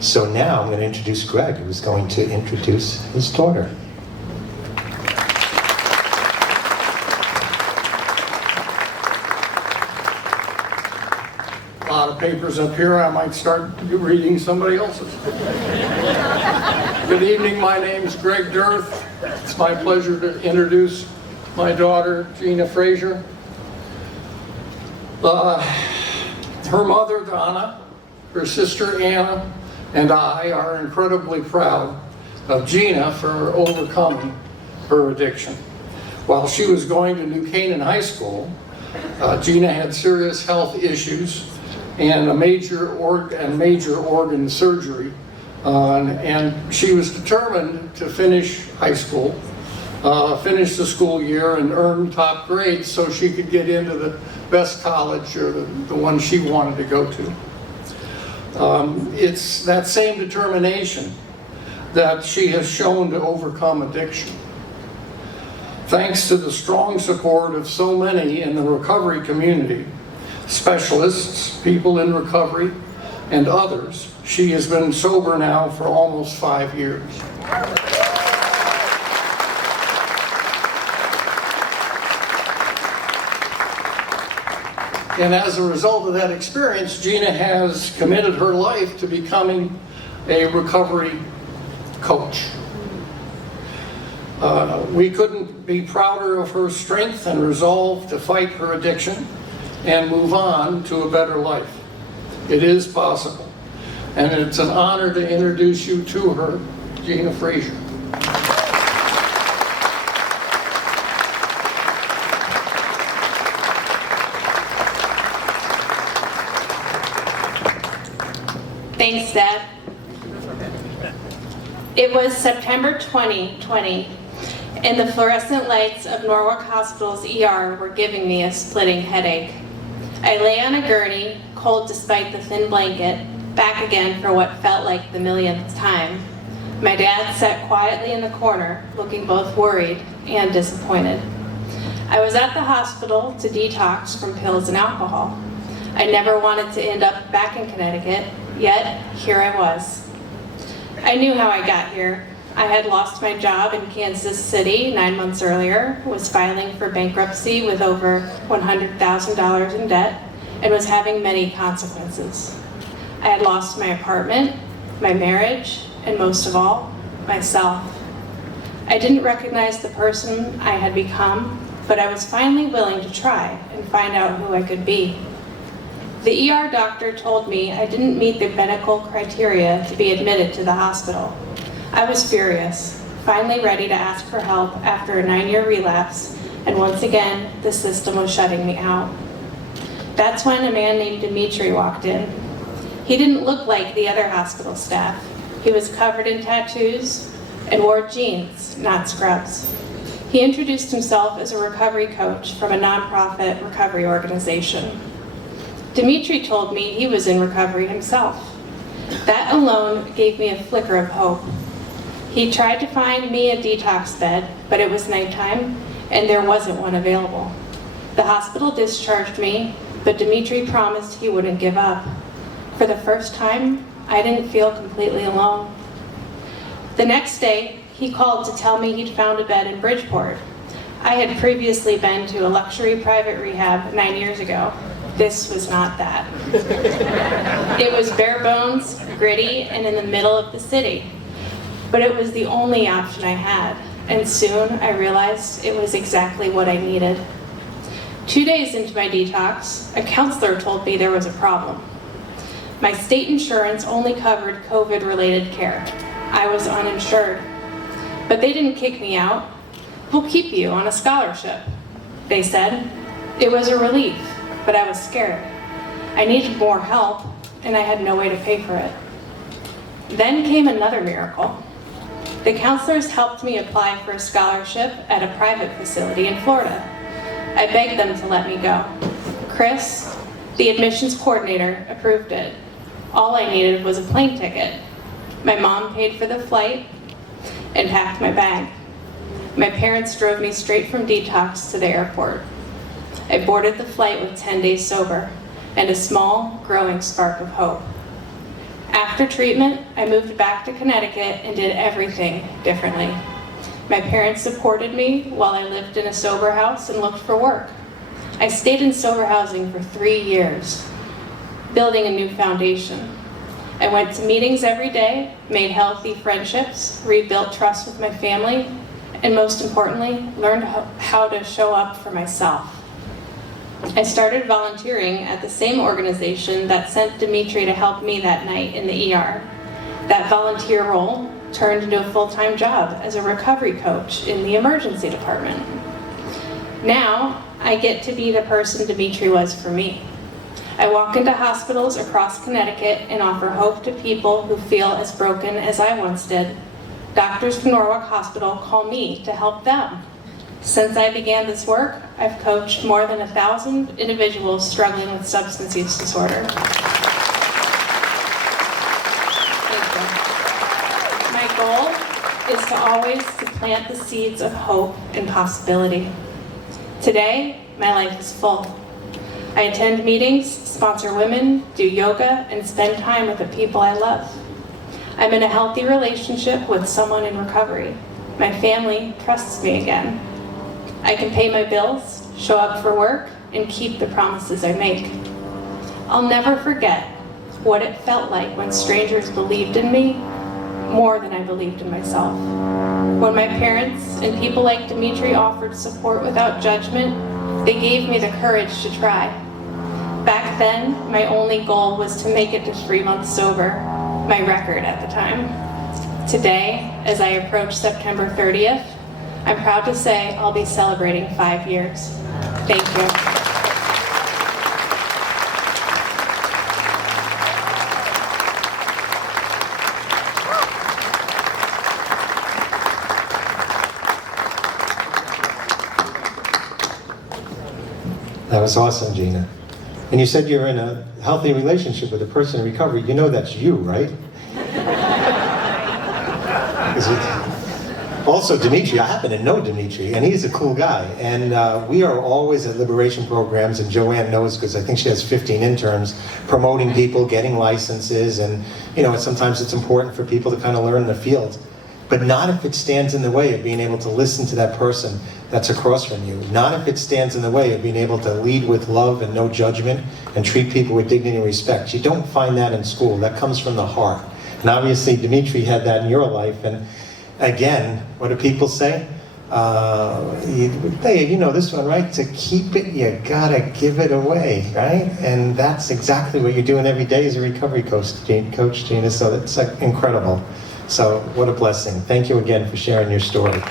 So now I'm going to introduce Greg, who's going to introduce his daughter. A lot of papers up here. I might start reading somebody else's. Good evening, my name is Greg Dirth. It's my pleasure to introduce my daughter, Gina Frazier. Her mother, Donna, her sister, Anna, and I are incredibly proud of Gina for overcoming her addiction. While she was going to New Canaan High School, Gina had serious health issues and a major organ surgery, and she was determined to finish high school, finish the school year and earn top grades so she could get into the best college, or the one she wanted to go to. It's that same determination that she has shown to overcome addiction. Thanks to the strong support of so many in the recovery community, specialists, people in recovery, and others, she has been sober now for almost 5 years. And as a result of that experience, Gina has committed her life to becoming a recovery coach. We couldn't be prouder of her strength and resolve to fight her addiction and move on to a better life. It is possible. And it's an honor to introduce you to her, Gina Frazier. Thanks, Dad. It was September 2020, and the fluorescent lights of Norwalk Hospital's ER were giving me a splitting headache. I lay on a gurney, cold despite the thin blanket, back again for what felt like the millionth time. My dad sat quietly in the corner, looking both worried and disappointed. I was at the hospital to detox from pills and alcohol. I never wanted to end up back in Connecticut, yet here I was. I knew how I got here. I had lost my job in Kansas City 9 months earlier, was filing for bankruptcy with over $100,000 in debt, and was having many consequences. I had lost my apartment, my marriage, and most of all, myself. I didn't recognize the person I had become, but I was finally willing to try and find out who I could be. The ER doctor told me I didn't meet the medical criteria to be admitted to the hospital. I was furious, finally ready to ask for help after a 9-year relapse, and once again, the system was shutting me out. That's when a man named Dimitri walked in. He didn't look like the other hospital staff. He was covered in tattoos and wore jeans, not scrubs. He introduced himself as a recovery coach from a nonprofit recovery organization. Dimitri told me he was in recovery himself. That alone gave me a flicker of hope. He tried to find me a detox bed, but it was nighttime and there wasn't one available. The hospital discharged me, but Dimitri promised he wouldn't give up. For the first time, I didn't feel completely alone. The next day, he called to tell me he'd found a bed in Bridgeport. I had previously been to a luxury private rehab 9 years ago. This was not that. It was bare bones, gritty, and in the middle of the city. But it was the only option I had, and soon I realized it was exactly what I needed. 2 days into my detox, a counselor told me there was a problem. My state insurance only covered COVID-related care. I was uninsured. But they didn't kick me out. We'll keep you on a scholarship, they said. It was a relief, but I was scared. I needed more help, and I had no way to pay for it. Then came another miracle. The counselors helped me apply for a scholarship at a private facility in Florida. I begged them to let me go. Chris, the admissions coordinator, approved it. All I needed was a plane ticket. My mom paid for the flight and packed my bag. My parents drove me straight from detox to the airport. I boarded the flight with 10 days sober and a small, growing spark of hope. After treatment, I moved back to Connecticut and did everything differently. My parents supported me while I lived in a sober house and looked for work. I stayed in sober housing for 3 years, building a new foundation. I went to meetings every day, made healthy friendships, rebuilt trust with my family, and most importantly, learned how to show up for myself. I started volunteering at the same organization that sent Dimitri to help me that night in the ER. That volunteer role turned into a full-time job as a recovery coach in the emergency department. Now, I get to be the person Dimitri was for me. I walk into hospitals across Connecticut and offer hope to people who feel as broken as I once did. Doctors from Norwalk Hospital call me to help them. Since I began this work, I've coached more than 1,000 individuals struggling with substance use disorder. Thank you. My goal is to always plant the seeds of hope and possibility. Today, my life is full. I attend meetings, sponsor women, do yoga, and spend time with the people I love. I'm in a healthy relationship with someone in recovery. My family trusts me again. I can pay my bills, show up for work, and keep the promises I make. I'll never forget what it felt like when strangers believed in me more than I believed in myself. When my parents and people like Dimitri offered support without judgment, they gave me the courage to try. Back then, my only goal was to make it to 3 months sober, my record at the time. Today, as I approach September 30th, I'm proud to say I'll be celebrating 5 years. Thank you. That was awesome, Gina. And you said you're in a healthy relationship with a person in recovery. You know that's you, right? Is it? Also, Dimitri, I happen to know Dimitri, and he's a cool guy. And we are always at liberation programs, and Joanne knows because I think she has 15 interns, promoting people, getting licenses, and sometimes it's important for people to kind of learn the field. But not if it stands in the way of being able to listen to that person that's across from you. Not if it stands in the way of being able to lead with love and no judgment and treat people with dignity and respect. You don't find that in school. That comes from the heart. And obviously, Dimitri had that in your life. And again, what do people say? You know this one, right? To keep it, you gotta give it away, right? And that's exactly what you're doing every day as a recovery coach, Gina. So that's incredible. So what a blessing. Thank you again for sharing your story.